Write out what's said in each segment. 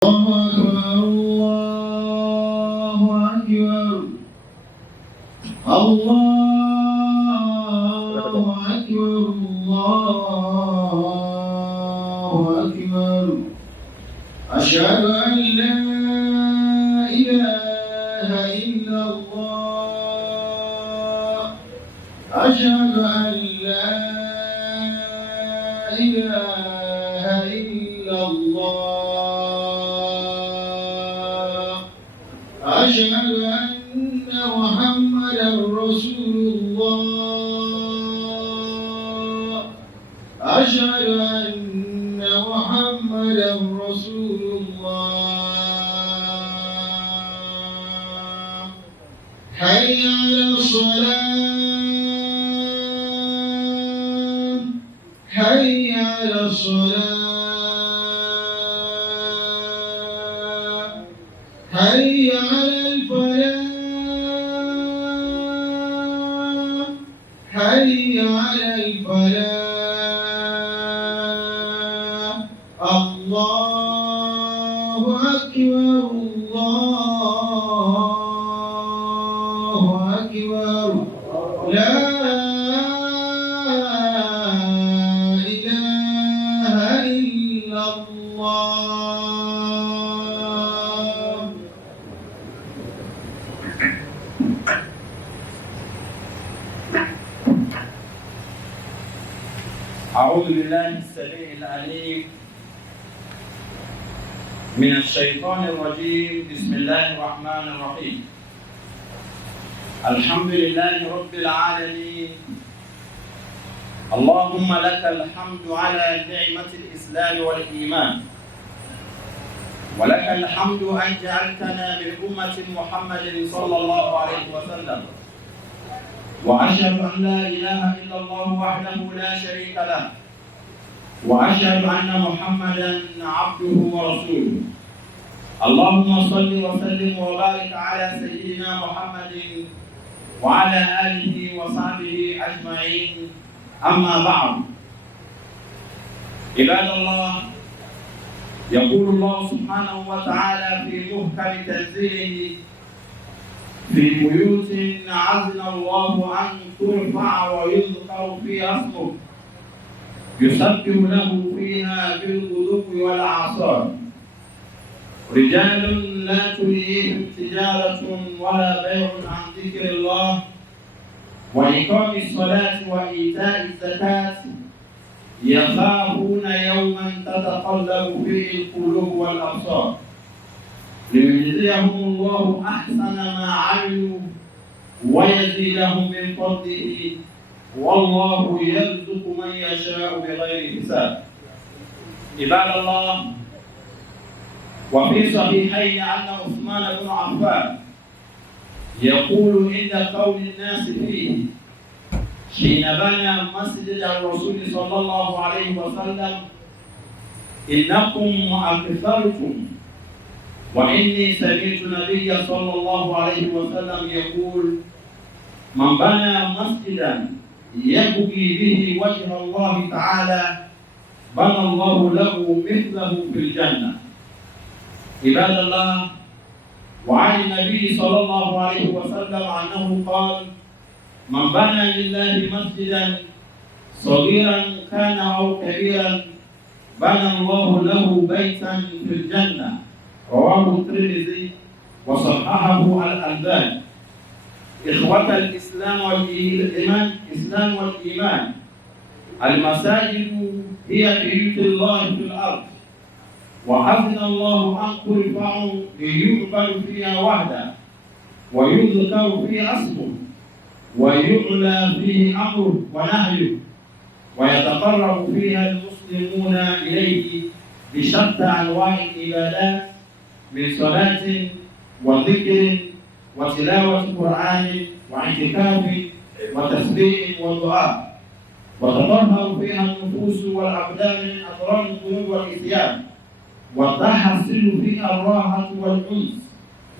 أشهد أن لا إله إلا الله أشهد أن لا إله إلا الله أشهد أن محمدا رسول الله أشهد أن محمدا رسول الله حي على الصلاة حي على الصلاة حي على الفلاح حي على الفلاح الله أكبر الله أكبر لا إله إلا الله. أعوذ بالله السميع العليم من الشيطان الرجيم. بسم الله الرحمن الرحيم. الحمد لله رب العالمين. اللهم لك الحمد على نعمة الإسلام والإيمان، ولك الحمد أن جعلتنا من أمة محمد صلى الله عليه وسلم، وأشهد أن لا إله إلا الله وحده لا شريك له، وأشهد أن محمدا عبده ورسوله. اللهم صل وسلم وبارك على سيدنا محمد وعلى آله وصحبه أجمعين. أما بعد، عباد الله، يقول الله سبحانه وتعالى في محكم تنزيله: في بيوت عزل الله أن ترفع ويذكر فيها اسمه يسبح له فيها بالغدو والآصال رجال لا تلهيهم تجارة ولا بيع عن ذكر الله وإقام الصلاة وإيتاء الزكاة يخافون يوما تتقلب فيه القلوب والأبصار ليجزيهم الله أحسن ما عملوا ويزيدهم من فضله والله يرزق من يشاء بغير حساب. عباد الله، وفي صحيحين أن عثمان بن عفان يقول عند قول الناس فيه حين بنى مسجد الرسول صلى الله عليه وسلم: إنكم أكثرتم، وإني سمعت النبي صلى الله عليه وسلم يقول: من بنى مسجدا يبغي به وجه الله تعالى بنى الله له مثله في الجنة. عباد الله، وعن النبي صلى الله عليه وسلم أنه قال: من بنى لله مسجدا صغيرا كان أو كبيرا بنى الله له بيتا في الجنة. رواه الترمذي وصححه الألباني. إخوة الإسلام والإيمان، المساجد هي بيوت الله في الأرض، وأذن الله أن ترفع ليعبد فيها وحده ويذكر فيها اسمه ويعلى فيه أمره ونهيه ويتقرب فيها المسلمون إليه بشتى أنواع العبادات من صلاة وذكر وتلاوة قرآن واعتكاف وتسبيح ودعاء، وتطهر فيها النفوس والأبدان من أضرار الذنوب والعصيان، وتحصل فيها الراحة والأنس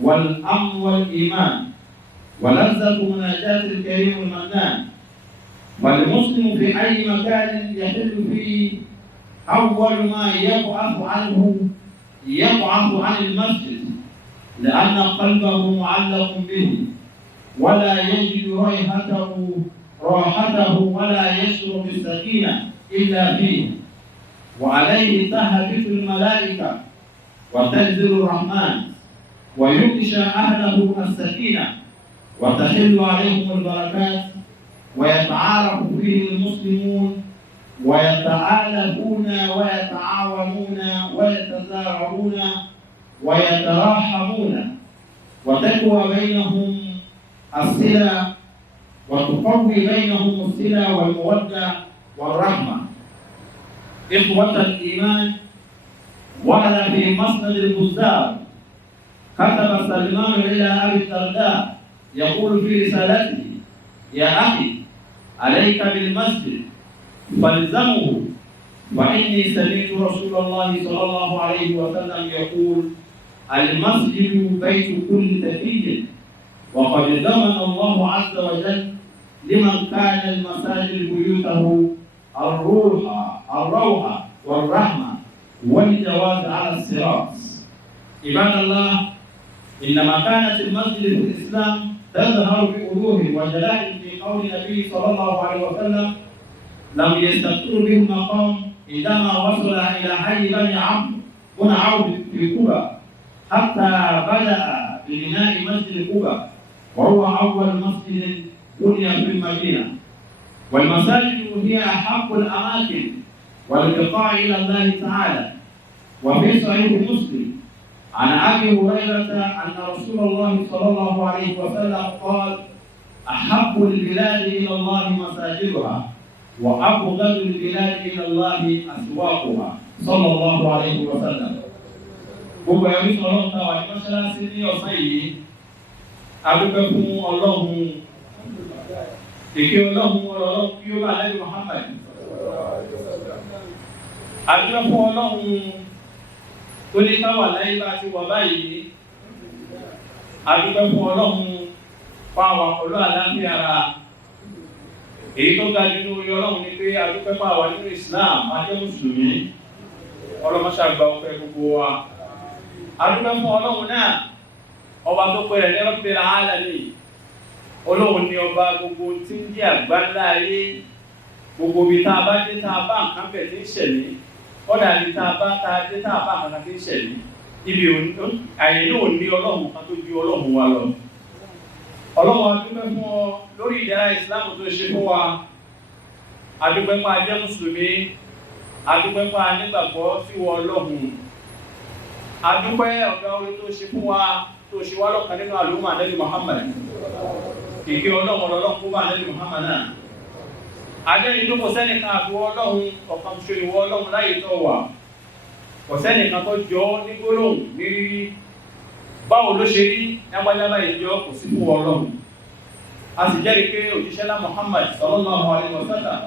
والأمن والإيمان ولذة مناجاة الكريم المنان. والمسلم في أي مكان يحل فيه أول ما يبعث عنه يبعث عن المسجد لأن قلبه معلق به ولا يجد راحته ولا يشعر بالسكينة إلا فيه، وعليه تهبط الملائكة وتنزل الرحمن ويغشى أهله السكينة وتحل عليهم البركات ويتعارف فيه المسلمون ويتآلفون ويتعاونون ويتزارعون ويتراحمون وتقوى بينهم الصلة وتقوي بينهم الصلة والمودة والرحمة. إخوة الإيمان، ورد في مسند البزار كتب سلمان إلى أبي الدرداء يقول في رسالته: يا أخي عليك بالمسجد فالزمه، فإني سمعت رسول الله صلى الله عليه وسلم يقول: المسجد بيت كل تقي، وقد ضمن الله عز وجل لمن كان المساجد بيوته الروح والرحمة والجواز على الصراط. عباد الله، إن مكانة المسجد في الإسلام تظهر بوضوح وجلاء في قول النبي صلى الله عليه وسلم: لم يستقر به المقام عندما وصل إلى حي بني عمرو بن عوف في قبى، حتى بدأ ببناء مسجد قبى، وهو أول مسجد بني في المدينة. والمساجد هي أحب الأماكن والبقاع إلى الله تعالى. وفي صحيح مسلم عن أبي هريرة أن رسول الله صلى الله عليه وسلم قال: أحب البلاد إلى الله مساجدها، وأبغض البلاد إلى الله أسواقها، صلى الله عليه وسلم. gbogbo ẹ̀rí sọ̀rọ̀ ta wà ní mọ́ṣáláṣí ní ọ̀sán yìí, adúpẹ́ fún Ọlọ́run, ìkẹ́ Ọlọ́run Ọlọ́run kí ó bá Ànábì Muhammad. Adúpẹ́ fún Ọlọ́run tó ní ká wà láyé bá ti wà báyìí. Adúpẹ́ fún Ọlọ́run fún àwọn pẹ̀lú àlàáfíà ara. Èyí tó ga jù lórí Ọlọ́run ni pé adúpẹ́ fún àwa nínú Islam, ajẹ́ Mùsùlùmí. Ọlọ́mọṣà gba ọpẹ́ gbogbo wa. Adúpẹ́ fún Ọlọ́run náà, ọba tó pè rẹ̀ ní Rabbil Alamin. Ọlọ́run ni ọba gbogbo tí ń jẹ́ àgbáńlá ayé. Gbogbo ibi tá a bá dé tá a bá nǹkan bẹ̀ tí ń ṣẹ̀lẹ̀, kọ́dà ibi tá a bá dé tá a bá nǹkan tí ń ṣẹ̀lẹ̀, ibi àyè náà ní Ọlọ́run kan tó ju Ọlọ́run wa lọ. Ọlọ́run, adúpẹ́ fún ọ lórí ìdẹ̀ra ìsìláàmù tó ṣe fún wa. Adúpẹ́ pa ajẹ́ Mùsùlùmí, adúpẹ́ pa nígbàgbọ́ sí wọ Ọlọ́run. Adúpẹ́ ọ̀gá orí tó ṣe fún wa, tó ṣe wá lọ́kàn nínú àlùmọ́ Ànábì Muhammad. Ìkẹ́ Ọlọ́run Ọlọ́run kó bá Ànábì Muhammad náà. Ajẹ́ni tó kò sẹ́nìkan àfi Ọlọ́run ọ̀kan ṣe ìwọ Ọlọ́run láyé tó wà. Kò sẹ́nìkan tó jọ ní gbólóhùn ní rírí. Báwo ló ṣe rí lágbájábá ìjọ kò sí fún Ọlọ́run. A sì jẹ́rìí pé òjíṣẹ́ lá Muhammad sallallahu alaihi wasallam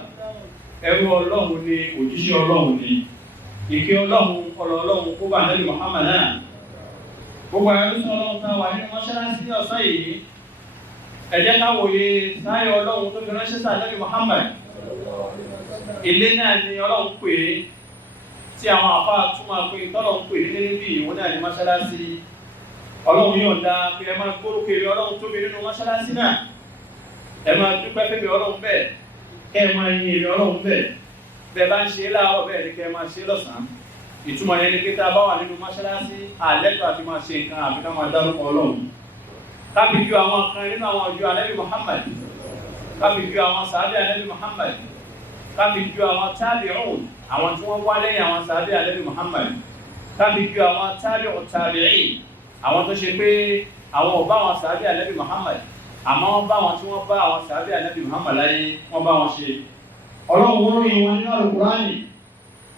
ẹrú Ọlọ́run ni, òjíṣẹ́ Ọlọ́run ni. Ìkẹ́ Ọlọ́run kó bá Ànábì Muhammad náà. Gbogbo ẹrú sí Ọlọ́run tá wà nínú mọ́ṣáláṣí ọ̀sán yìí, ẹ jẹ́ ká wòye sáyẹ̀ Ọlọ́run tó fi ránṣẹ́ sí Ànábì Muhammad. Ilé náà ni Ọlọ́run pè é, tí àwọn àfáà túmọ̀ pé tọ́lọ́run pè nílé níbí ìwọ́n náà ní mọ́ṣáláṣí. Ọlọ́run yóò dá pé ẹ máa gbórúkèrè Ọlọ́run tóbi nínú mọ́ṣáláṣí náà. Ẹ máa dúpẹ́ fẹ́mi Ọlọ́run bẹ́ẹ̀, kẹ́ ẹ máa yin èrè Ọlọ́run bẹ́ẹ̀. Bẹ́ẹ̀ bá ń ṣe láàárọ̀ bẹ́ẹ̀ ni kẹ́ ẹ máa ṣe lọ́sàn-án. Ìtumọ̀ yẹn ni pé tá a bá wà nínú mọ́ṣáláṣí, àlẹ́tọ̀ àti máa ṣe nǹkan àbí ká máa dárúkọ Ọlọ́run. Káfí ju àwọn kan nínú àwọn ọjọ́ Ànábì Muhammad, káfí ju àwọn sàábé Ànábì Muhammad, káfí ju àwọn tábì'ùn, àwọn tí wọ́n wá lẹ́yìn àwọn sàábé Ànábì Muhammad, káfí ju àwọn tábì'ín, àwọn tó ṣe pé àwọn ò bá àwọn sàábé Ànábì Muhammad, àmọ́ wọ́n bá àwọn tí wọ́n bá àwọn sàábé Ànábì Muhammad láyé, wọ́n bá wọn ṣe. Ọlọ́run wọ́n ròyìn wọn nínú Al-Qur'ani.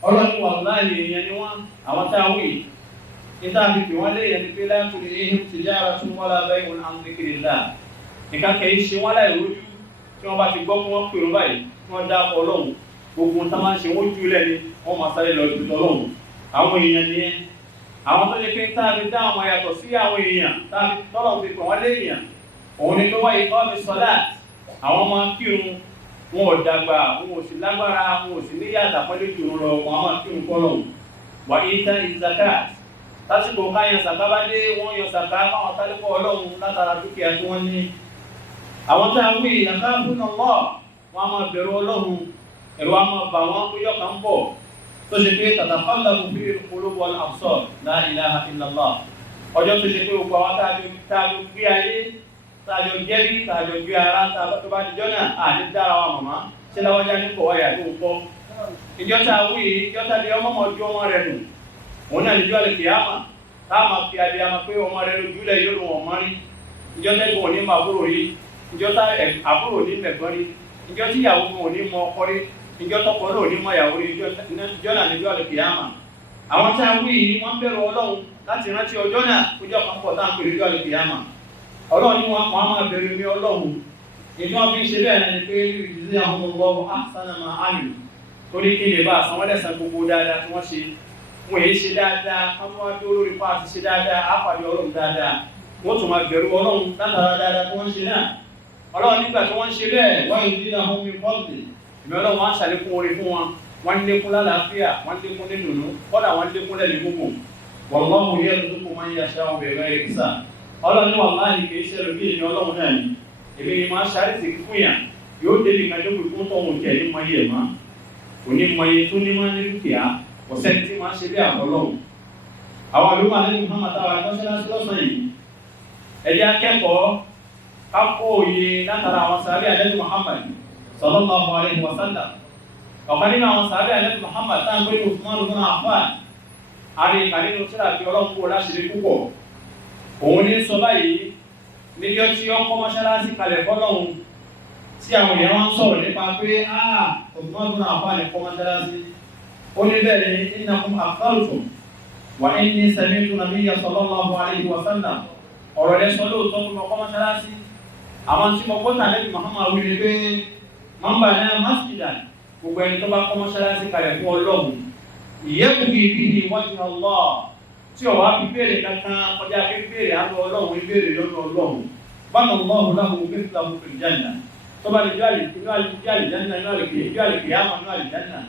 Ọlọ́run wallahi èèyàn ni wọ́n, àwọn táwí. Níta fi pè wọ́n léyìn ni pé la tulhihim tijaratun wala bay'un an dhikrillah. Nǹkan kẹ́yìn ṣe wọ́n láì rójú tí wọ́n bá ti gbọ́ fún wọn pè wọ́n báyìí, wọ́n dá Ọlọ́run. Gbogbo ohun tá máa ń ṣe wọ́n jù lẹ́ni, wọ́n máa sáré lọ sí Ọlọ́run. Àwọn èèyàn nìyẹn. Àwọn tó yẹ pé tá a fi dá àwọn yàtọ̀ sí àwọn èèyàn, tá a fi tọ́lọ̀ fi pè wọ́n léèyàn. Òun ni pé wáyé kọ́ mi sọ́lá. Àwọn máa ń kírun, wọn ò dàgbà, wọn ò sì lágbára, wọn ò sì ní yàtà pẹ́lú jù lọ, wọn máa kírun kọ́lọ̀. Wà ìta ìzakat. tásìkò káyàn sàká bá dé wọ́n yọ sàká fáwọn tálíkọ̀ ọlọ́run látara dúkìá tí wọ́n ní. àwọn tá a wí àkáàbùn náà wọ́n á máa bẹ̀rù ọlọ́run, ẹ̀rọ á máa bà wọ́n pé yọ̀ọ̀kan ń bọ̀ tó ṣe pé tataqallabu fihi al-qulubu wal-absar, la ilaha illallah. ọjọ́ tó ṣe pé gbogbo àwọn táàjọ gbé ayé, táàjọ jẹ́rí, táàjọ gbé ara, tó bá dijọ́ náà àní dára wa màmá ṣé láwájá ní kọ̀ wáyà tó ń kọ́. ìjọ tá a wí ìjọ tá a di ọmọ ọjọ́ ọmọ rẹ̀ nù, òun náà níjọ́ àlè kìámà tá a máa fi adé àmà pé ọmọ rẹ̀ lójúlẹ̀ yóò lù wọ́n mọ́ rí. ìjọ tẹ́gbọ̀n ò ní mọ àbúrò rí, ìjọ tá àbúrò ní mẹ̀gbọ́n rí, ìjọ tíyàwó ò ní mọ ọkọ rí, ìjọ tọkọ náà ò ní mọ ìyàwó rí. ìjọ náà níjọ́ àlè kìámà. àwọn tá a wí yìí wọ́n bẹ̀rù Ọlọ́run láti rántí ọjọ́ náà ọjọ́ kan pọ̀ tá à ń pè níjọ́ àlè kìámà. Ọlọ́run ni wọ́n máa bẹ̀rù mi Ọlọ́run. ìdí wọn fi ń ṣe bẹ́ẹ̀ ni pé ìdílé àwọn ọmọ ahsana ma amilu, torí kí lè bá àsanwó lẹ́sàn gbogbo dáadáa tí wọ́n ṣe. wọ́n èyí ṣe dáadáa wọ́n tún wá dé olórí pa àti ṣe dáadáa àpàdé Ọlọ́run dáadáa, wọ́n tún máa bẹ̀rù Ọlọ́run látara dáadáa tí wọ́n ṣe náà. Ọlọ́run nígbà tí wọ́n ṣe bẹ́ẹ̀ wọ́n yìí dín àwọn omi fọ́ọ̀tì ìmọ̀ Ọlọ́run wọ́n á ṣàlékún orí fún wọn, wọ́n ń lékún lálàáfíà, wọ́n ń lékún ní dùnú, kọ́dà wọ́n ń lékún lẹ́nu gbogbo. wallahu yarzuqu man yasha'u bighayri hisab. Ọlọ́run ní wàláhì kì í ṣe lóbi ìní Ọlọ́run náà ni èmi ni máa ṣàrìsì fún yàn, yóò débi kan tó kù fún tọ́hún jẹ́ ní mọ́yé ẹ̀ má òní mọ́yé tó ní máa ní dúkìá ọ̀sẹ̀ tí máa ṣe bí àkọlọ́hún. àwọn àlùmọ́ alẹ́ Muhammad àwọn mọ́ṣáláṣí lọ́sàn yìí ẹ̀jẹ̀ akẹ́kọ̀ọ́ kápò òye látara àwọn sàbẹ̀ alẹ́ Muhammad sallallahu alaihi wa sallam. ọ̀kan nínú àwọn sàbẹ̀ alẹ́ Muhammad táwọn gbé ní Uthman ibn Affan àrí ìkànnì tíra fi Ọlọ́run kó láṣìírí púpọ̀. òun ní sọ báyìí níjọ́ tí ó kọ́ mọ́ṣáláṣí kalẹ̀ fọ́lọ́hun tí àwọn èèyàn wọ́n ń sọ̀rọ̀ nípa pé Uthman ibn Affan kọ́ mọ́ṣáláṣí. ó ní bẹ́ẹ̀ ni innakum akthartum wa inni sami'tu nabiyya sallallahu alaihi wa sallam. ọ̀rọ̀ lẹ sọ lóòótọ́ fún ọkọ́ mọ́ṣáláṣí. àwọn tí mo kọ́ta lẹ́bi Muhammad wí ni pé man bana masjidan, gbogbo ẹni tó bá kọ́ mọ́ṣáláṣí kalẹ̀ fún Ọlọ́run yabghi bihi wajha Allah, tí ọ̀wá fi béèrè kankan kọjá fi béèrè àlọ́ Ọlọ́run ìbéèrè lọ́dọ̀ Ọlọ́run bana Allahu lahu mithlahu fil janna. tó bá lè jọ àlìjánná inú àlìkìyámà inú àlìjánná,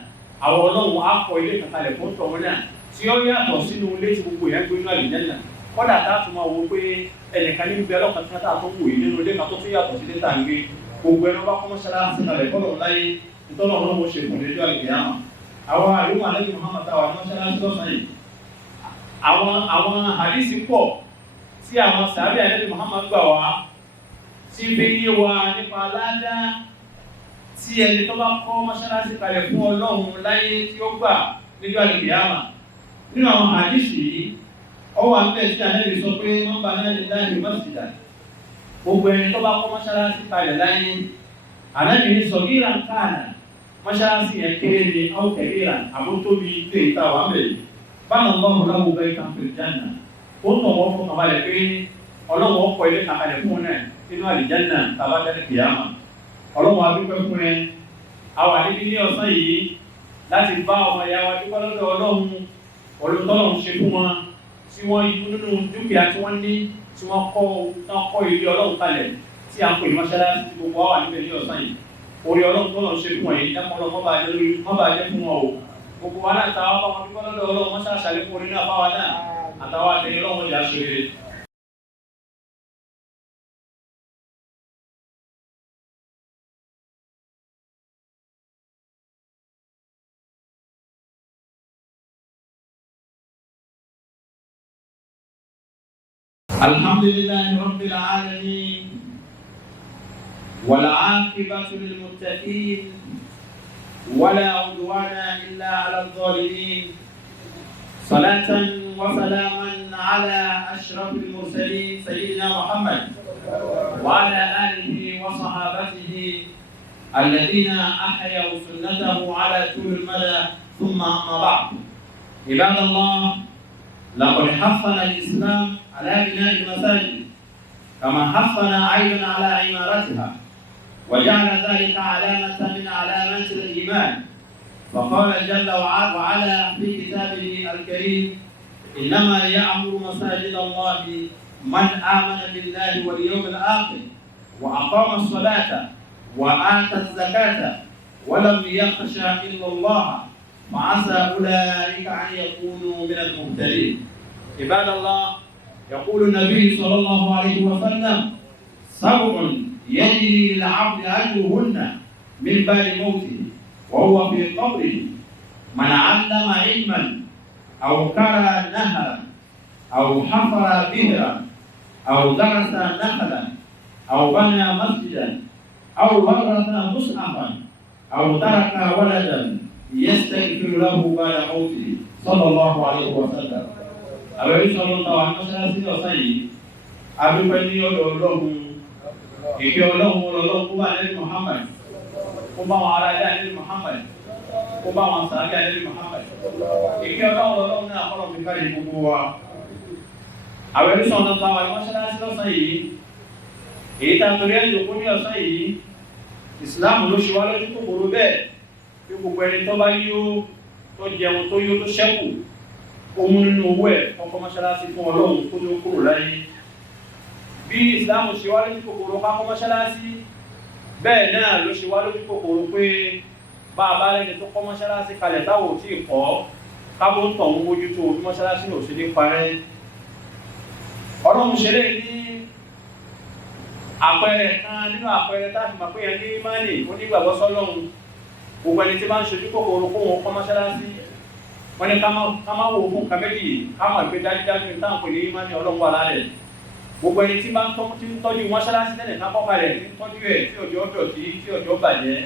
àwọn Ọlọ́run á kọ́ ilé kankalẹ̀ fún tọ̀hún náà tí ó yàtọ̀ sínú ilé tí gbogbo yẹn gbé inú àlìjánná. kọ́dà tá a tún máa wo pé ẹnìkan ní bẹ́ẹ̀ lọ́kàn tí wọ́n tà tó wò yìí nínú ilé kan tó tún yàtọ̀ sí ilé tá à ń gbé. gbogbo ẹni bá kọ́ mọ́ṣáláṣí kalẹ̀ fọ́lọ̀ láyé ìtọ́nà Ọlọ́run ṣe fún ilé àlìkìyámà. àwọn àlùmọ́ alẹ́ Muhammad táwa ní mọ́ṣáláṣí lọ́sàn yìí, àwọn àdìsí pọ̀ tí àwọn sàbẹ̀ alẹ́ Muhammad gbà wá tí fi yé wa nípa ládàá tí ẹni tó bá kọ́ mọ́ṣáláṣí kalẹ̀ fún Ọlọ́run láyé tí ó gbà níjọ́ àlìkìyámà. nínú àwọn àdìsí yìí ọwọ́ àbẹ̀ tí Ànábì sọ pé man bana lillahi masjidan, gbogbo ẹni tó bá kọ́ mọ́ṣáláṣí kalẹ̀ láyé, Ànábì ní sagiran kana, mọ́ṣáláṣí yẹn kéré ni aw kabiran àbótóbi ilé ìta wà mẹ́rin, bana Allahu lahu baytan fil janna. ó tọ̀ wọ́n fún kabalẹ̀ pé Ọlọ́run ọkọ̀ ilé kàkalẹ̀ fún náà nínú àlìjánná tàbá tẹ́lẹ̀ kìyàmà. Ọlọ́run adúpẹ́ fún ẹ. àwọn àdébí ní ọ̀sán yìí láti bá ọmọ ìyá wa dúpẹ́ lọ́dọ̀ Ọlọ́run olùtọ́lọ́run ṣe fún wọn tí wọ́n yí nínú dúkìá tí wọ́n ní, tí wọ́n kọ́ ilé Ọlọ́run kalẹ̀ tí a ń pè ní mọ́ṣáláṣí tí gbogbo wa wà níbẹ̀ ní ọ̀sán yìí. orí Ọlọ́run tọ́lọ́run ṣe fún wọn yìí dákọ́ lọ mọ́ bá jẹ́ fún wọn o. gbogbo wa náà táwa bá wọn dúpẹ́ lọ́dọ̀ Ọlọ́run mọ́ṣáláṣí àlékún orí náà báwa náà àtàwọn àtẹ̀yìn Ọlọ́run ìyá ṣe rere. الحمد لله رب العالمين والعاقبة للمتقين ولا عدوان إلا على الظالمين. صلاة وسلاما على أشرف المرسلين سيدنا محمد وعلى آله وصحابته الذين أحيوا سنته على طول المدى. ثم أما بعد، عباد الله، لقد حثنا الإسلام على بناء المساجد كما حثنا أيضا على عمارتها، وجعل ذلك علامة من علامات الإيمان. فقال جل وعلا في كتابه الكريم: إنما يعمر مساجد الله من آمن بالله واليوم الآخر وأقام الصلاة وآتى الزكاة ولم يخش إلا الله فعسى أولئك أن يكونوا من المهتدين. عباد الله، يقول النبي صلى الله عليه وسلم: 7 يجري للعبد أجرهن من بعد موته وهو في قبره: من علم علما أو كرى نهرا أو حفر بئرا أو درس نخلا أو بنى مسجدا أو ورث مصحفا أو ترك ولدا يستغفر له بعد موته صلى الله عليه وسلم. Àbẹ̀rí sọ̀rọ̀ ta wà mọ́ṣáláṣí ọ̀sán yìí, adúpẹ́ ní ọ̀dọ̀ Ọlọ́run, ìfẹ́ Ọlọ́run Ọlọ́run kó bá Ànábì Muhammad, kó bá wọn ará ilé Ànábì Muhammad, kó bá wọn sàábé Ànábì Muhammad. Ìfẹ́ Ọlọ́run náà kọ́lọ̀ fi kárí gbogbo wa. Àbẹ̀rí sọ̀rọ̀ ta wà mọ́ṣáláṣí ọ̀sán yìí, èyí tá torí ẹ̀ jòkó ní ọ̀sán yìí, Ìsìláàmù ló ṣe wá lójú kòkòrò bẹ́ẹ̀ bí gbogbo ẹni tó bá yó tó jẹun tó yó tó ṣẹ́kù ohun nínú owó ẹ̀ ọkọ̀ mọ́ṣáláṣí fún Ọlọ́run kó tó kúrò láyé. Bí Ìsìláàmù ṣe wá lójú kòkòrò ká kọ́ mọ́ṣáláṣí, bẹ́ẹ̀ náà ló ṣe wá lójú kòkòrò pé bá a bá lẹ́ni tó kọ́ mọ́ṣáláṣí kalẹ̀ táwọn ò tí ì kọ́ kábó ń tọ̀hún mójútó bí mọ́ṣáláṣí ò sí ní parẹ́. Ọlọ́run ṣe lè ní àpẹẹrẹ kan nínú àpẹẹrẹ tá a fi mọ̀ pé yẹn ní ìmánì onígbàgbọ́ sọ́lọ́run. Gbogbo ẹni tí bá ń ṣojú kòkòrò kó wọn kọ́ mọ́ṣáláṣí, wọ́n ní ká má wo fún kàmẹ́lì ká mọ̀ pé dájúdájú ní táwọn pè ní ìmánì Ọlọ́run wà lára ẹ̀. Gbogbo ẹni tí bá ń tọ́jú mọ́ṣáláṣí lẹ́nìí ká kọ́ka rẹ̀ tí tọ́jú ẹ̀ tí òjò dọ̀tí tí òjò bàjẹ́.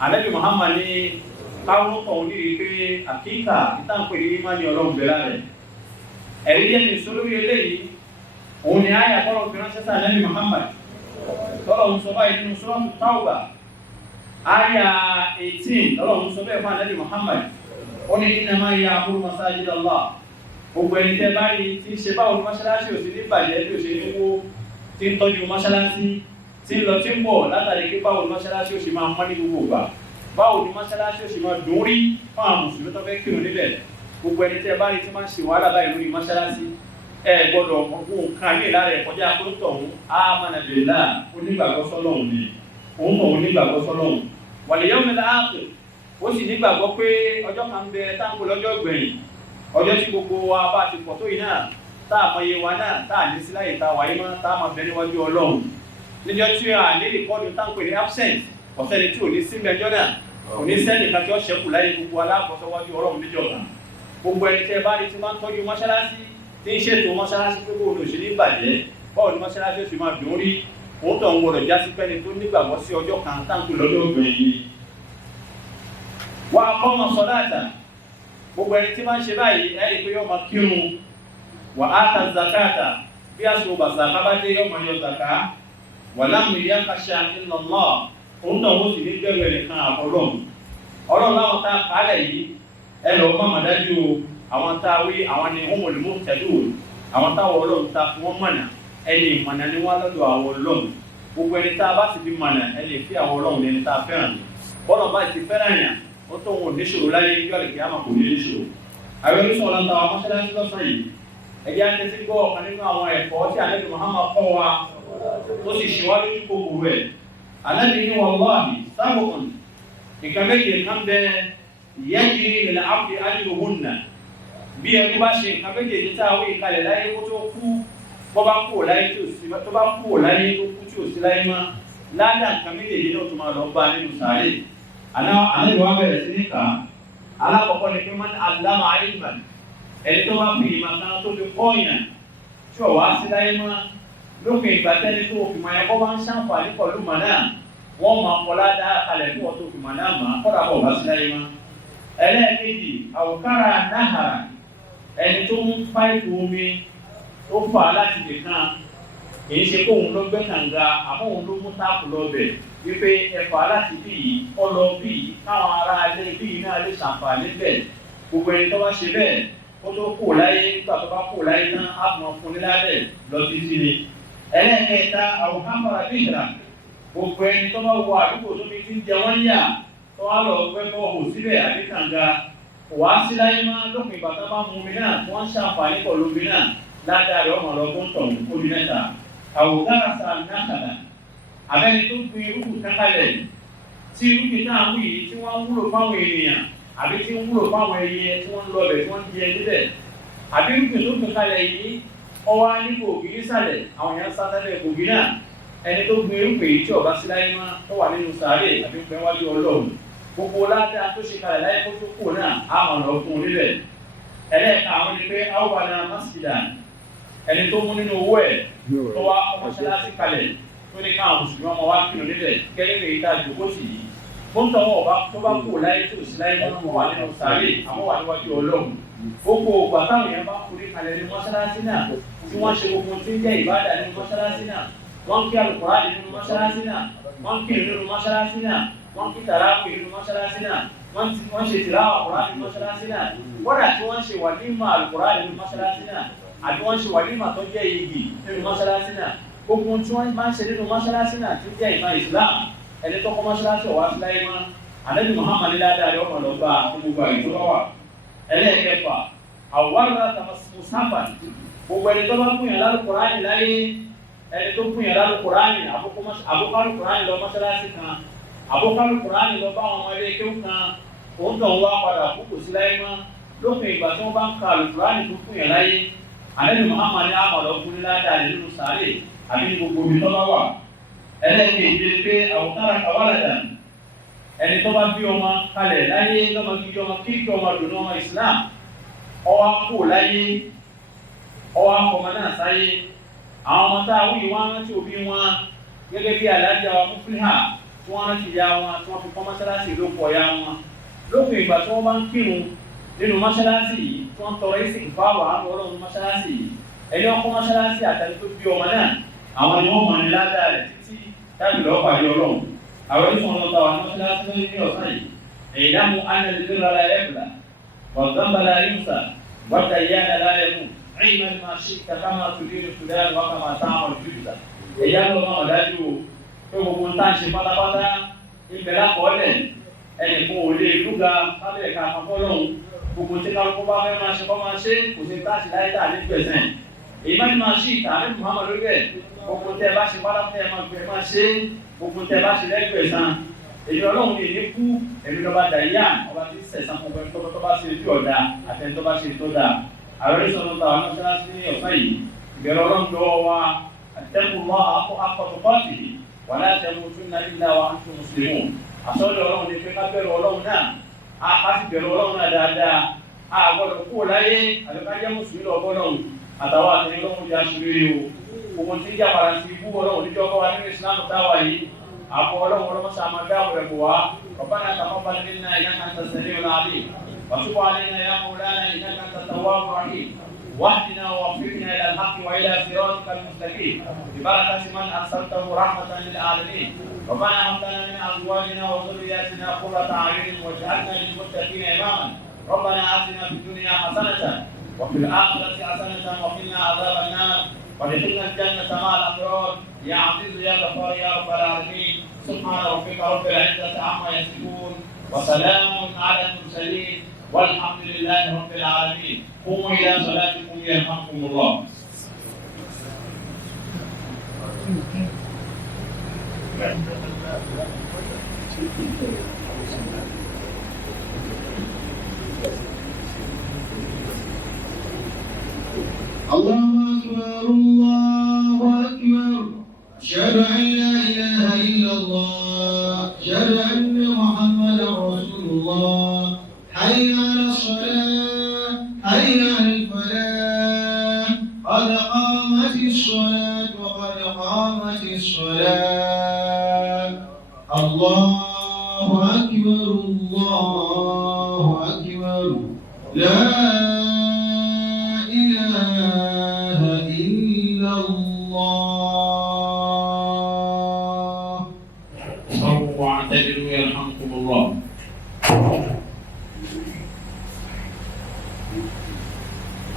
Ànábì Muhammad ní káwọn tọ̀hún ní pé àkíkà ní táwọn pè ní ìmánì Ọlọ́run bẹ̀rẹ̀ rẹ̀. Ẹ̀rí jẹ́ ní sólórí eléyìí, òun ni àyà tọ́lọ̀ fi ránṣẹ́ sí Ànábì Muhammad. Tọ́lọ̀ ń sọ báyìí nínú Suratu Tawbah, àyà 18, tọ́lọ̀ ń sọ bẹ́ẹ̀ fún Ànábì Muhammad. Ó ní innama ya'muru masajida Allah. Gbogbo ẹni tẹ́ báyìí tí ń ṣe báwo ni mọ́ṣáláṣí ò sí ní bàjẹ́ bí ò ṣe ní wó, tí ń tọ́jú mọ́ṣáláṣí, tí ń lọ tí ń bọ̀ látàrí pé báwo ni mọ́ṣáláṣí ò ṣe máa mọ́ ní gbogbo ìgbà, báwo ni mọ́ṣáláṣí ò ṣe máa dùn rí fún àwọn mùsùlùmí tó fẹ́ kírun níbẹ̀. Gbogbo ẹni tẹ́ báyìí tí máa ń ṣe wàhálà báyìí lórí mọ́ṣáláṣí, ẹ gbọ́dọ̀ ọ̀gbọ̀n kan ní ìlànà ẹ̀kọ́jà kóńtọ̀ ọ̀hún amana billah onígbàgbọ́ sọ́lọ́hún ni òun mọ̀ onígbàgbọ́ sọ́lọ́hún wal yawmil akhir, ó sì nígbàgbọ́ pé ọjọ́ kan bẹ táǹkù lọ́jọ́ gbẹ̀yìn, ọjọ́ tí gbogbo wa bá ti pọ̀ tó yìí náà tá a mọye wa náà tá a ní sí láyè tá a wáyé mọ́ tá a máa bẹ níwájú Ọlọ́run. Níjọ́ tí a ní rìkọ́dù táǹkù ní absent, ọ̀sẹ́ni tí ò ní sí mẹ́jọ́ náà kò ní sẹ́ni kan tí ó ṣẹ́kù láyé gbogbo aláàbọ̀sọ́wájú Ọlọ́run níjọ́ kan. Gbogbo ẹni tẹ́ bá rí ti máa ń tọ́jú mọ́ṣáláṣí tí ń ṣètò mọ́ṣáláṣí pé bóun ló ṣe ní bàjẹ́, báwo ni mọ́ṣáláṣí ó sì máa dùn rí, òun tó ń gbọdọ̀ já sí pẹ́ni tó nígbàgbọ́ sí ọjọ́ kan táǹkù lọ́jọ́ gbẹ̀yìn. Wa aqama salata, gbogbo ẹni tí máa ń ṣe báyìí ẹ̀rí pé yóò máa kírun. Wa ata zakata, bí àsìkò bàtà bá dé yóò máa yọ zaka. Wa lam yakhsha illa Allah, òun náà ó sì ní bẹ̀rù ẹnìkan àbọ̀lọ́run. Ọlọ́run láwọn tá a kálẹ̀ yìí ẹ lọ́ọ́ má máa dájú o, àwọn tá a wí àwọn ni humul muhtadun, àwọn táwọn Ọlọ́run ta fún wọn mọ̀nà, ẹni ìmọ̀nà ni wọ́n lọ́dọ̀ àwọn Ọlọ́run. Gbogbo ẹni tá a bá sì fi mọ̀nà ẹ lè fi àwọn Ọlọ́run ẹni tá a fẹ́ràn ni. Bọ́lá bá ti fẹ́ràn yàn ó tó wọn níṣòro láyé níjọ́ àlèkè àmà kò ní níṣòro. Àwọn oníṣòwò ọ̀làǹtà àwọn mọ́ṣáláṣí lọ́sàn yìí, ẹ̀jẹ̀ á tẹ́tí gbọ́ ọ̀kan nínú àwọn ẹ̀kọ́ tí Ànábì Muhammad kọ́ wa tó sì ṣe wá lójú kòkòrò ẹ̀. Ànábì ní wallahi sábòkùn nǹkan méje kan bẹ yajri lil abdi ajruhunna. Bí ẹni bá ṣe nǹkan méjèèjì tá a wí kalẹ̀ láyé kó tó kú, bó bá kú ò láyé tó bá kú ò láyé tó kú tí ò sí láyé mọ́, ládàá nǹkan méjèèjì náà tó máa lọ bá nínú sàárè. Ànábì wa bẹ̀rẹ̀ sí ní kà á. Alákọ̀ọ́kọ́ ni pé man allama ilman, ẹni tó bá fi ìmọ̀ kan tó fi kọ́ọ̀yàn tí ò wá sí láyé mọ́, lókè ìgbà tẹ́ni tó fi mọ̀ ẹ́ kọ́ bá ń ṣàǹfààní pẹ̀lú mọ̀ náà, wọ́n máa kọ́ ládàá kalẹ̀ fún ọ tó fi mọ̀ náà mọ́ kọ́dà bọ̀ wá sí láyé mọ́. Ẹlẹ́ẹ̀kejì àwòkárà náhàrà, ẹni tó mú páìpù omi tó fà láti lè kan, kìí ṣe kóun ló gbé kànga àmọ́ òun ló mú táàpù lọ bẹ̀ wípé ẹ̀fà láti bí yìí ọlọ bí yìí káwọn ará ilé bí yìí náà lè ṣàǹfààní bẹ̀. Gbogbo ẹni tó bá ṣe bẹ́ẹ̀ ó tó kù láyé, nígbà tó bá kù láyé tán á mọ̀ fún níládẹ̀ lọ títí ni. Ẹlẹ́ẹ̀kẹta àwòkámọ́ra bí ìrà, gbogbo ẹni tó bá wọ àdúgbò tó fi ti ń jẹ wọ́n yà tó wá lọ gbẹ́ bọ́ òhò síbẹ̀ àbí kànga, wà á sí láyé máa lópin ìgbà tó bá mú omi náà tí wọ́n ń ṣàǹfààní pẹ̀lú omi náà ládàá rẹ̀ ọmọ lọ́gbọ́n tọ̀hún kó di mẹ́ta. Àwòkára sáà nákàlà, àbẹ́ni tó gbin irúgbìn kankalẹ̀ tí irúgbìn náà wù yìí tí wọ́n ń wúlò fáwọn ènìyàn àbí tí ń wúlò fáwọn ẹyẹ tí wọ́n ń lọ bẹ̀ tí wọ́n ń jẹ níbẹ̀. àbí irúgbìn tó gbìn kalẹ̀ yìí ọwọ́ á ní gbòógì nísàlẹ̀ àwọn èèyàn sá sábẹ́ gbòógì náà ẹni tó gbin irúgbìn yìí tí ọba sí láyé má tó wà nínú sàárè àbí ń pẹ́ wájú Ọlọ́run gbogbo ládàá tó ṣe kalẹ̀ láyé kó tó kù náà á mọ̀ lọ fún un níbẹ̀. ẹlẹ́ẹ̀ka àwọn ni pé àwọn àna masjida ẹni tó mú nínú owó ẹ̀ tó wá mọ́ṣáláṣí kalẹ̀ tó ní káwọn mùsùlùmí ọmọ wa kírun níbẹ̀ gẹ́gẹ́ bí ìta ìjòkó sì yìí fún tọwọ́ ọba tó bá kù láyé tó sì láyé tó wà nínú sàárè àwọn wà níwájú Ọlọ́run gbogbo ògbà táwọn èèyàn bá kúrò kalẹ̀ ní mọ́ṣáláṣí náà tí wọ́n ṣe gbogbo tí ń jẹ́ ìbádà nínú mọ́ṣáláṣí náà wọ́n kí Al-Qur'ani nínú mọ́ṣáláṣí náà wọ́n kí nínú mọ́ṣáláṣí náà wọ́n kí tàràwì nínú mọ́ṣáláṣí náà wọ́n ṣe tìláwà Al-Qur'ani nínú mọ́ṣáláṣí náà kódà tí wọ́n ṣe wàlímà Al-Qur'ani nínú mọ́ṣáláṣí náà àbí wọ́n ṣe wàlímà tó jẹ́ igi nínú mọ́ṣáláṣí náà gbogbo tí wọ́n máa ń ṣe nínú mọ́ṣáláṣí náà tí jẹ́ ìmọ̀ Islam ẹni tó kọ́ mọ́ṣáláṣí ọ̀wá sí láyé mọ́ Ànábì Muhammad ládàá rẹ̀ ọmọ lọ́gbà gbogbo àìtó wà. ẹlẹ́ẹ̀kẹfà àwòrán musafa gbogbo ẹni tó bá kúnyàn lálùkùránì láyé ẹni tó kúnyàn lálùkùránì àbúkálùkùránì lọ mọ́ṣáláṣí kan àbúkálùkùránì lọ bá àwọn ọmọ ilé kéwù kan òun tó ń wá padà kúkú sí láyé mọ́ lópin ìgbà tí wọ́n bá ń ka àlùkùránì tó kúnyàn láyé Ànábì Muhammad ní àmàlọ́ fún ládàá rẹ̀ nínú sàárè àbí ní gbogbo ibi tó bá wà. ẹlẹ́ẹ̀kejì pé àwòrán ẹni tó bá bí ọmọ kalẹ̀ láyé lọ́mọ gidi ọmọ kíkì ọmọ dùnú ọmọ Islam ọwọ́ kò láyé ọwọ́ akọ̀mọ náà sáyé àwọn ọmọ tá a wúyì wọn rántí òbí wọn gẹ́gẹ́ bí alájà wa Mufliha tí wọ́n rántí ya wọn tí wọ́n fi kọ́ mọ́ṣáláṣí ló pọ̀ ya wọn lópin ìgbà tí wọ́n bá ń kírun nínú mọ́ṣáláṣí yìí tí wọ́n tọrọ ìsìn fáwọn àwọn Ọlọ́run mọ́ṣáláṣí yìí ẹni ọkọ̀ mọ́ṣáláṣí àtàlẹ́ tó bí ọmọ náà àwọn ni wọ́n mọ̀ ní ládàá rẹ̀ títí tábìlì ọ̀pàdé Ọlọ́run àwọn onímọ̀ ọ̀nà táwọn mọ́ṣáláṣí ló ní ọ̀sán yìí ẹ̀yìnàmú ánàlẹ́dẹ́rẹ́ aláyẹ̀bùlà wàgbàmbàlà yúnsà wàtàyànà láyẹ̀mú ẹ̀yìn máa ṣe kàkàmà tùdíìrì sùdán wákàmà táwọn jùlọ ẹ̀yà ló máa dájú pé gbogbo ń tàn ṣe pátápátá ìbẹ̀ lápọ̀ọ́lẹ̀ ẹnì kan ò lè lúga lábẹ́ ẹ̀ka àkọ́kọ́lọ́hún gbogbo tí kálukú bá fẹ́ máa ṣe kọ́ máa ṣe kò sí táàṣì láyé tà ní pẹ̀sẹ̀ èyí má ní máa ṣí ìta ní Muhammad lórí ẹ̀ gbogbo tẹ́ bá ṣe pátápátá ẹ̀ máa ṣe gbogbo tẹ́ bá ṣe lẹ́gbẹ̀ẹ́ san èyí Ọlọ́run ní ní kú èmi lọ́ba dàíyà ọba tí sẹ̀sán fún ọgbẹ́ tó bá ṣe ojú ọ̀dà àtẹni tó bá ṣe tó dáa àwọn oníṣòwò tó àwọn mọ́ṣáláṣí ní ọ̀sán yìí ìbẹ̀rẹ̀ Ọlọ́run lọ́wọ́ wa àtẹ́kùn lọ́ akọ̀tùkọ́tì wà láti ẹmu tún náà nílá wa ń tún mùsùlùmù àsọdọ̀ Ọlọ́run ní pé ká bẹ̀rù Ọlọ́run náà á sì bẹ̀rù Ọlọ́run náà dáadáa á gbọ́dọ̀ kú láyé àbíkájẹ́ mùsùlùmí lọ́wọ́ Ọlọ́run àtàwọn àti Ọlọ́run ti aṣèlérí o gbogbo tí ń jà padà sí ibú Ọlọ́run níjọ́ kọ́ wa nínú ìsìlámù táwa yìí àpò Ọlọ́run sàmà dáàbò rẹ̀ bò wá ربنا تقبل منا انك انت السميع العليم وتب علينا يا مولانا انك انت التواب الرحيم واهدنا ووفقنا الى الحق والى صراطك المستقيم ببركه من ارسلته رحمه للعالمين ربنا هب لنا من ازواجنا وذرياتنا قرة اعين واجعلنا للمتقين اماما ربنا اتنا في الدنيا حسنه وفي الاخره حسنه وقنا عذاب النار وادخلنا الجنه مع الابرار يا عزيز يا غفار يا رب العالمين سبحان ربك رب العزه عما يصفون وسلام على المرسلين والحمد لله رب العالمين قوموا الى صلاتكم يرحمكم الله. الله أكبر الله أكبر أشهد أن لا إله إلا الله أشهد أن محمدا رسول الله حي على الصلاة حي على الفلاح قد قامت الصلاة وقد قامت الصلاة الله أكبر الله أكبر لا إله إلا الله. صلوا واعتدلوا يرحمكم الله.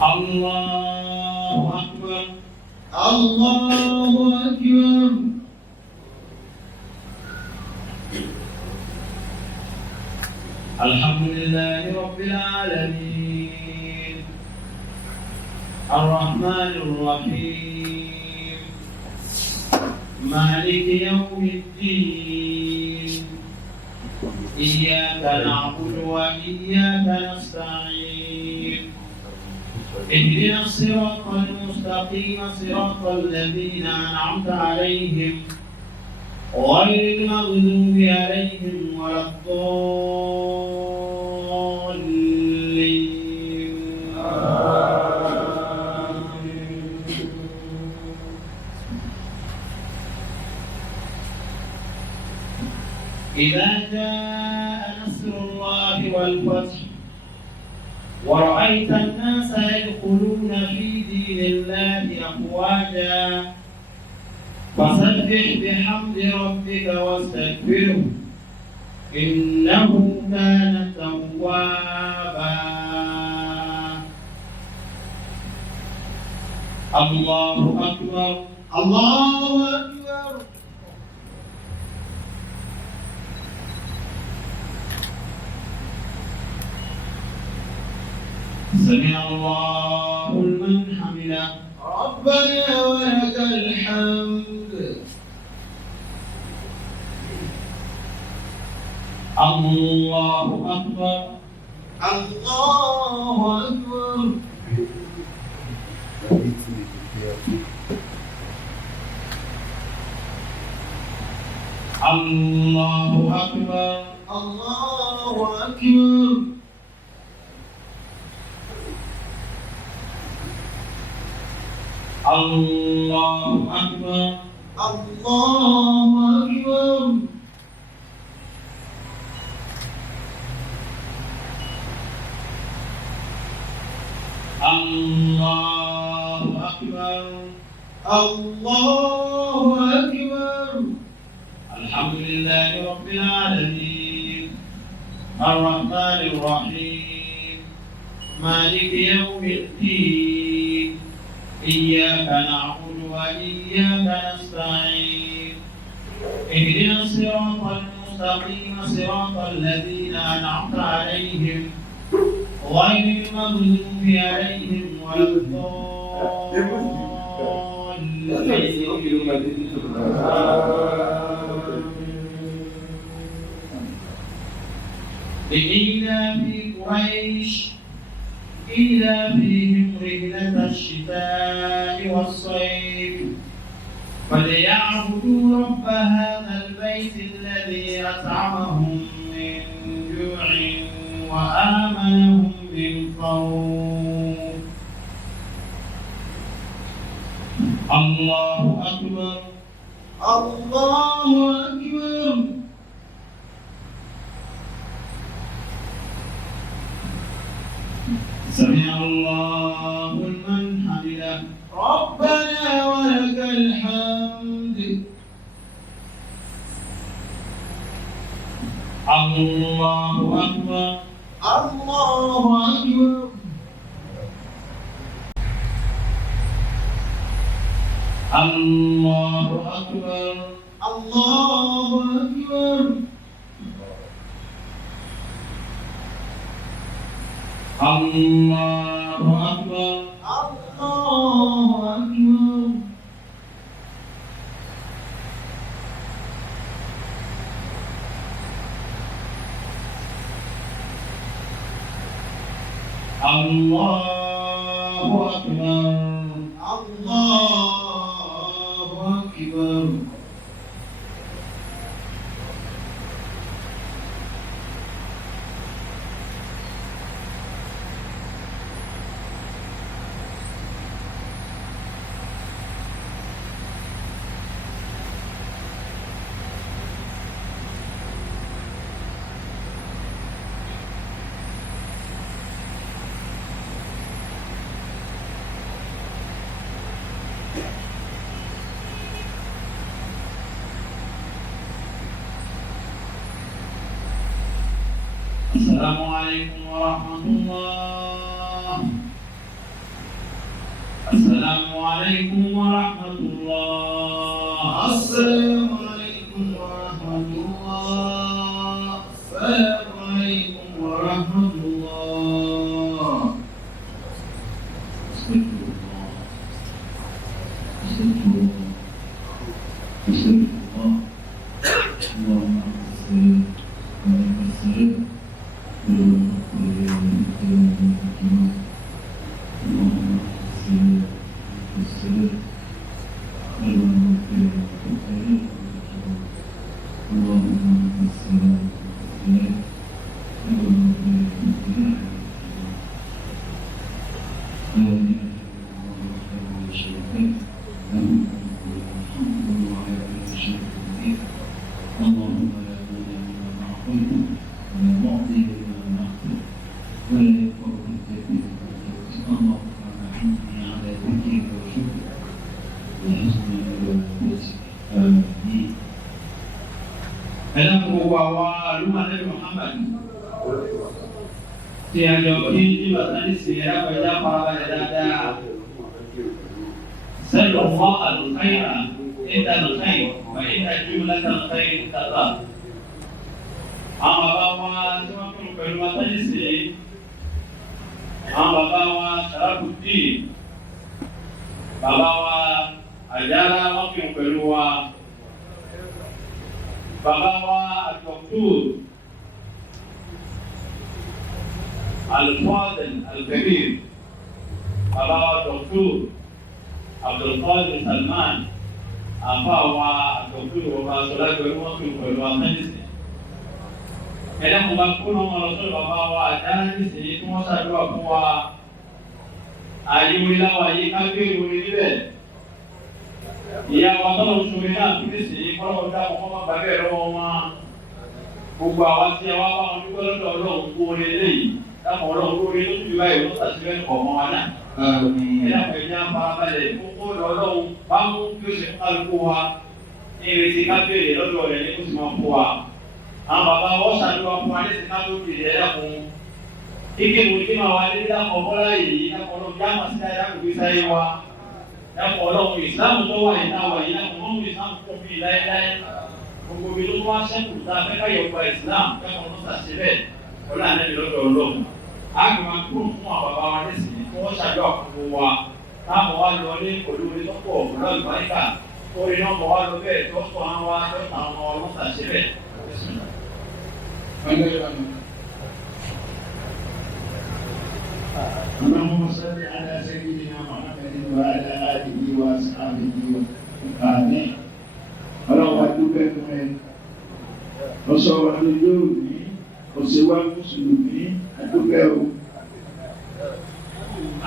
الله أكبر الله أكبر. الحمد لله رب العالمين الرحمن الرحيم مالك يوم الدين إياك نعبد وإياك نستعين اهدنا الصراط المستقيم صراط الذين أنعمت عليهم غير المغضوب عليهم ولا الضالين. إذا جاء نصر الله والفتح ورأيت الناس يدخلون في دين الله أفواجا فسبح بحمد ربك واستغفره إنه كان توابا. الله أكبر الله أكبر. سمع الله لمن حمده ربنا ولك الحمد. الله أكبر الله أكبر. الله أكبر الله أكبر. الله أكبر الله أكبر. الله أكبر الله أكبر. الحمد لله رب العالمين الرحمن الرحيم مالك يوم الدين إياك نعبد وإياك نستعين اهدنا الصراط المستقيم صراط الذين أنعمت عليهم غير المغضوب عليهم ولا الضالين. لإيلاف قريش إيلافهم رحلة الشتاء والصيف فليعبدوا رب هذا البيت الذي أطعمهم من جوع وآمنهم من خوف. الله أكبر الله أكبر. سمع الله لمن حمده ربنا ولك الحمد. الله أكبر الله أكبر. الله أكبر الله أكبر. الله أكبر الله أكبر. الله أكبر الله أكبر. السلام عليكم ورحمة الله. السلام عليكم ورحمة الله. السلام عليكم ورحمة الله. السلام عليكم ورحمة الله. استغفر الله استغفر الله استغفر الله. اللهم اغفر وانك السلام. gbogbo àwa alúmọ̀lẹ́bí Muhammad tí a jọ kí ní bàtàlísì ẹ̀rẹ́pẹ̀já farabalẹ̀ dáadáa sẹ́lọ̀ mọ́ àlùkáyà ìdá àlùkáyà wà ìdá jùmọ̀lẹ́ta àlùkáyà ìdàgbà. Àwọn bàbá wa tí wọ́n kúrò pẹ̀lú bàtàlísì àwọn bàbá wa Sharafuddin, bàbá wa Àjàrà wọ́n kúrò pẹ̀lú wa. Bàbá wa Dr. Al-Fadil Al-Kabir, bàbá wa Dr. Abdulkadir Salman, àbá wa Dr. Ọba Sọlágbẹ̀rún wọ́n fi pẹ̀lú àtẹ́nìsì. Ẹlẹ́kùn bá kúrò wọn lọ sọ́dọ̀ bàbá wa àdánísì tí wọ́n ṣàdúrà fún wa. Ayé orí láwa yìí ká gbé orí níbẹ̀. Ìyá wa tọ́lọ̀ ṣorí náà kìí sí kọ́lọ̀ dá ọmọ ọmọ bàbá ẹ̀rọ wọn. Gbogbo àwọn tí a wá bá wọn dúpẹ́ lọ́dọ̀ Ọlọ́run kó orí eléyìí. Dáàmú Ọlọ́run kó orí tó fi báyìí ló tàṣílẹ̀ ọmọ wa náà. Ẹ̀dàpọ̀ ẹ̀jẹ̀ ń farabalẹ̀ kókó lọ́lọ́run bá mú kí ó ṣe kálukú wa. Ní ìrètí ká béèrè lọ́dọ̀ rẹ̀ ní kó sì máa fún wa. Àwọn bàbá wọ́n ṣàdúrà fún wa ní ti ká tó bèèrè ẹ̀dàkùn. Ike ìwé tí màá wá ní dídàpọ̀ bọ́lá yìí dáàmú Ọlọ́run já màá sí dáadáa gbé sáyé wa. Dáàmú Ọlọ́run ìsìlámù tó wà ní táwa yìí dáàmú mọ́mú ìsìlámù tó bí láéláé. Gbogbo ibi tó wá ṣẹ́kù tá a fẹ́ káyọ̀ gba ìsìlámù dáàmú Ọlọ́run ṣàṣẹ́bẹ̀ ọlá àná ìlọ́dọ̀ Ọlọ́run. A gbé wọn kúrò fún àwọn bàbá wa nísìnyí kí wọ́n ṣàdúrà fún wa. Táwọn wá lọ ní olórí tó pọ̀ ọ̀gbọ̀n àlùbáríkà. Orí náà mọ̀ wá lọ bẹ́ẹ̀ tó sọ àwọn wa tó tàn àwọn ọlọ́run ṣàṣẹ́bẹ̀. اللهم صل على سيدنا محمد وعلى آله وأصحابه آمين. Ọlọ́run wa dúpẹ́ fún ẹ. Ọ̀sọ̀ wa ló yóò ní ọ̀sẹ̀ wa mùsùlùmí àdúpẹ́ o.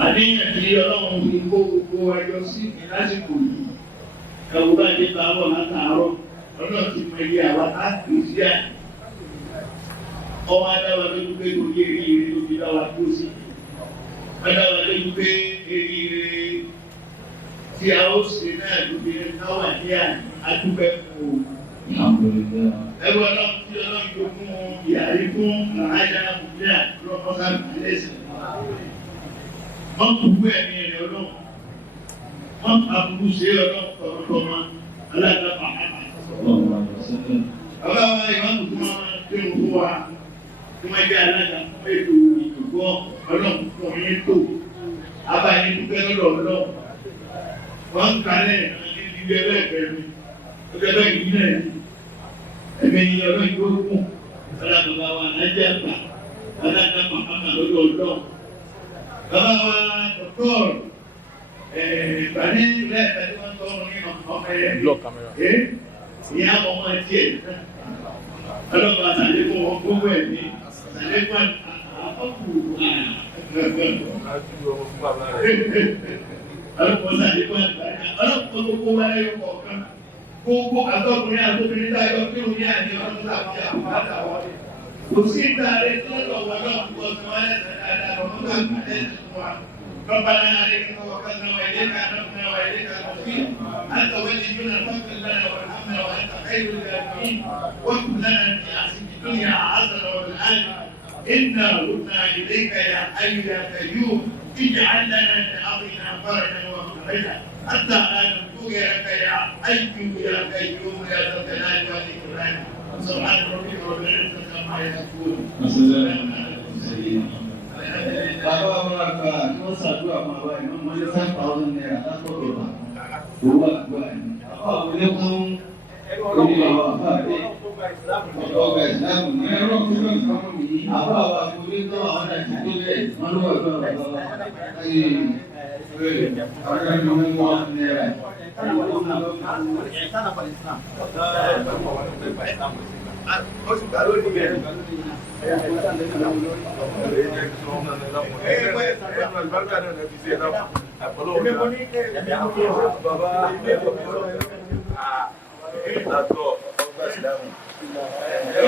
Àníyàn tí Ọlọ́run fi kó gbogbo ẹjọ́ sí ní lásìkò yìí. Ẹ̀wù bá dé bá bọ̀ látàárọ̀. Ọlọ́run ti mọ iye àwa láti sí à. Ọwọ́ adáwa lójú pé kò yé rí ire ló fi dá wa dúró sí. Adáwa lójú pé eré tí a ó ṣe náà ló fi náwà ní àdúgbẹ́ fún o. Ẹgbẹ́ Ọlọ́run tí Ọlọ́run tó fún ìyàrí fún àájá àbújá lọ́kọ́sá ìlẹ́sìn. Wọ́n kú bú ẹ̀mí ẹ̀rẹ̀ Ọlọ́run. Wọ́n àbúrú ṣe Ọlọ́run tọmọtọmọ alágbàpá àmà. Bàbá wa ìwọ́n tó fún wọn tó ń fún wa. Tí wọ́n jẹ́ alága fún ètò ìjọ̀gbọ́ Ọlọ́run fún yín tó. Abáyé dúpẹ́ lọ́dọ̀ Ọlọ́run. Wọ́n ń kalẹ̀ ní ibi ẹlẹ́gbẹ̀ẹ́ mi. Ó jẹ́ bẹ́ẹ̀ yìí náà ni. Ẹ̀mí ni Ọlọ́run tó kún. Alábàbá wa Nàìjíríà gbà. Alága Màmá lọ́dọ̀ Ọlọ́run. Bàbá wa Dr. Bani lẹ́ẹ̀ka tí wọ́n tọrọ ní ọmọ ẹ̀. Ìyá ọmọ tiẹ̀. Ọlọ́run àtàlékún wọn gbówó ẹ̀ ní. Àtàlékún àkọ́kù gbogbo wa lẹ́yìn kọ̀ọ̀kan gbogbo àtọ́kùnrin àtọ́kùnrin táyọ̀ kí o ní àní ọdún láti àpáta wọlé. Kò sí ìtàrí tí ó lọ wọ́n náà púpọ̀ tí wọ́n lẹ́sẹ̀ dáadáa lọ́wọ́ tó àgbàdẹ́ fún wa. ربنا عليك توكلنا وإليك أنبنا وإليك المصير. أنت ولينا فاغفر لنا وارحمنا وأنت خير الراحمين. واكتب لنا في الدنيا حسنة وفي الآخرة إنا هدنا إليك يا حي يا قيوم. اجعل لنا من أمرنا فرجا ومخرجا حتى لا نبتغي لك يا حي يا قيوم يا ذا الجلال والإكرام. سبحان ربك رب العزة عما يصفون وسلام على المرسلين. Bàbá wa gba tí wọ́n ṣàdúrà fún àwa ìmọ̀ mọ́lé 5,000 naira látọ̀dọ̀ wa. Owó àdúrà ni. Àbá wọlé fún orí àwọn àbáàdé. Ọgbà ìsìlámù ní ẹ̀rọ fún ìfọ̀mù yìí. Àbá wa wọlé tán àwọn àti tó bẹ̀ wọ́n lọ́wọ́ ìgbà bàbá wa.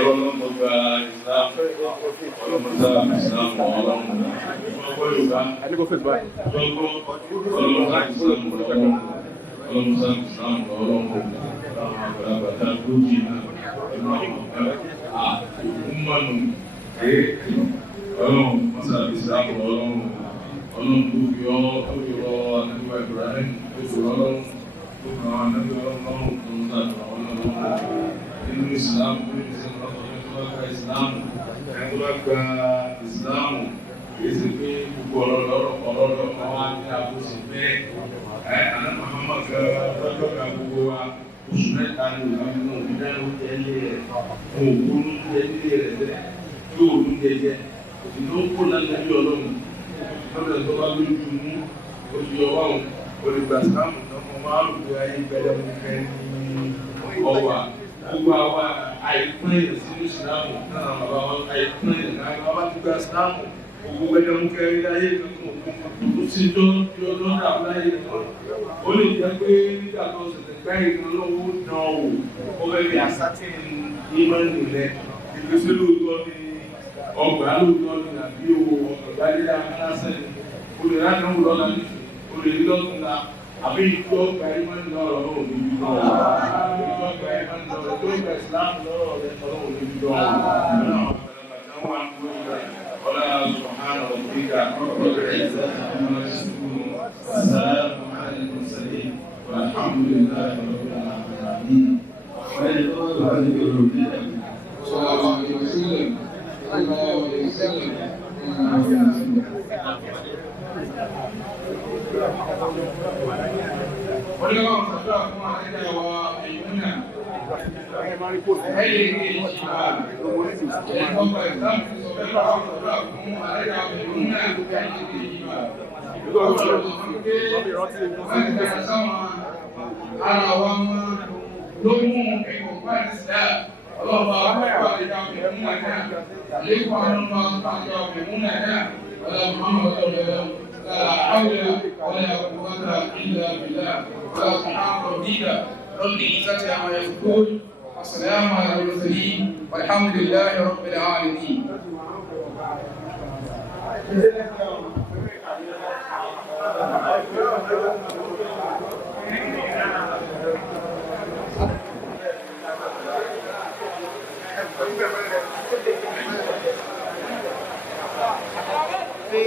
Ọlọ́run gbogbo Islam, ọlọ́run Islam, ọlọ́run gbogbo Yorùbá, ọlọ́run Islam, ọlọ́run Islam, ọlọ́run àgbàlagbàtà lójì náà, ọmọnù ọlọ́run mọ́sá Islam, ọlọ́run tó fi ọ́ ànábíwá Ibrahim, tó fi ọlọ́run tó fi àwọn ànábíwá ọlọ́run tó ń sàtọ̀ ọlọ́run nínú Islam, Islam, ẹgbẹ́ gba Islam, èsì pé gbogbo ọlọ́rọ̀ wa ní àbúṣe bẹ́ẹ̀. Àná Muhammad lọ́jọ́ ká gbogbo wa oṣù mẹ́ta ní òbí ìdánwò tẹ́lẹ̀ rẹ̀, òkú ló tẹ́lẹ̀ rẹ̀ bẹ́ẹ̀, yóò ló jẹjẹ. Ìlú ń kó náà lórí ọlọ́run, lọ́dọ̀ tó bá lójú mú oṣù ọwọ́run, olùgbà Islam lọ́kọ̀ máa ń lo ayé gbẹdẹ mú kẹ́ ní ọwà. Gbogbo àwa àìpín ìsìn ìsìlámù náà bàbá wọn àìpín ìlànà bàbá ti gba ìsìlámù gbogbo gbẹdẹ mú kẹrin láyé kankan tó sì tó lọ́dà láyé kan. Ó lè jẹ́ pé nígbà tó ṣẹ̀ṣẹ̀ gbá ìkan lọ́wọ́ náà wò ó fẹ́ fi àsátìn ìmọ̀nì rẹ̀ ìgbésẹ̀ lóòótọ́ ní ọgbà lóòótọ́ ní àbí owó ọ̀gá lílá aláṣẹ olè láti ń lọ́la nífẹ̀ẹ́ olè lílọ́tún la àbí ìjọ ọgbà ìmọ̀nì lọ́rọ̀ náà ò ní bí lọ́wọ́. Islam lọ́rọ̀ rẹ̀ ọlọ́run ní ìjọ ọ̀la subhanahu wa السلام على المرسلين والحمد لله رب العالمين. ¿Se